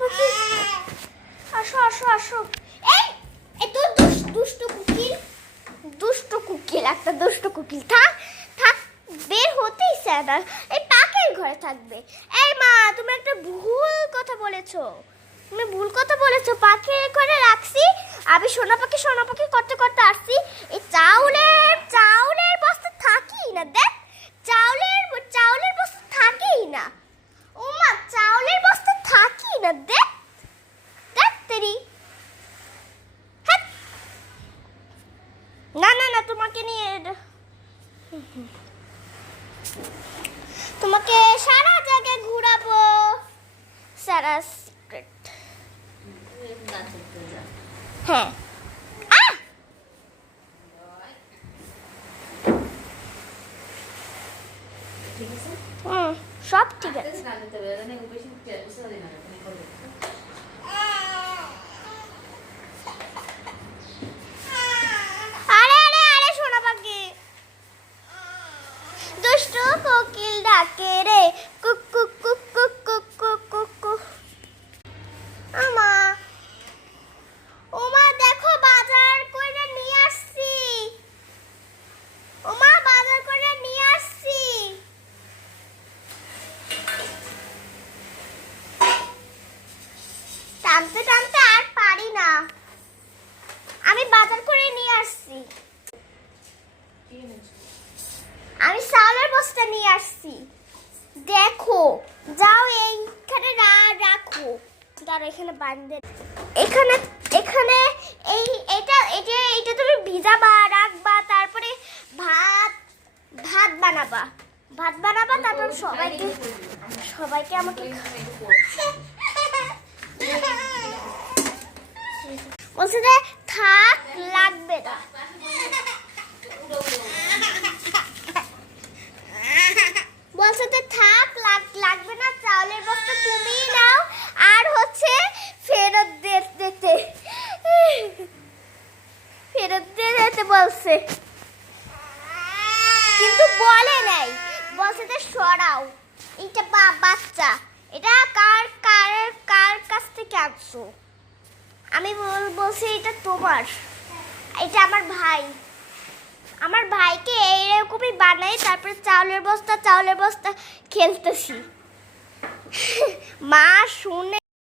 পাখি আসো আসো আসো। এই এই তো দুষ্টু কুকিল, দুষ্টু কুকিল, একটা দুষ্টু কুকিল। থাক থাক, বের হতেই চায় না, এই পাখির ঘরে থাকবে। এই মা, তুমি একটা ভুল কথা বলেছো, তুমি ভুল কথা বলেছো। পাখির ঘরে রাখছি, আমি সোনা পাখি করতে করতে আসছি। এই চাউলের বস্তা থাকি না, দেখ চাউলের বস্তা থাকি না। ও মা, চাউলের বস্তা থাকি না, দেখ দেখ তেরি। হ্যাঁ, না না না, তোমাকে নিয়ে তোমাকে সারা জায়গায় ঘুরাবো, সারা সিক্রেট। হ্যাঁ, সব ঠিক আছে। আরে আরে আরে, সোনা পাখি, দুষ্টু কোকিল ডাকে রে, cook cook cook cook cook cook cook cook. আমা, ওমা দেখো, বাজার করে নিয়ে আসছি। ওমা, বাজার করে নিয়ে আসছি। টানতে টানতে আর পারি না, আমি বাজার করে নিয়ে আসছি। আমি চাউলের বস্তা নিয়ে আসছি, দেখো। যাও এইখানে রাখো, দাঁড়া এখানে বাঁধে। এখানে এখানে এই এটা তুমি ভিজাবা, রাখবা, তারপরে ভাত বানাবা, তারপর সবাইকে আমাকে বলছে যে থাক, লাগবে না। বলছে যে থাক, লাগবে না, চাউলের বস্তা তুমি নাও। আর হচ্ছে ফেরত দিতে বলছে, কিন্তু বলে নাই, বলছে যে সরাও। এটা বাচ্চা, এটা কার কাছ থেকে আনছো? আমি বলছি এটা তোমার, এটা আমার ভাইকে এইরকমই বানাই, তারপরে চাউলের বস্তা খেলতেছি। মা শুনে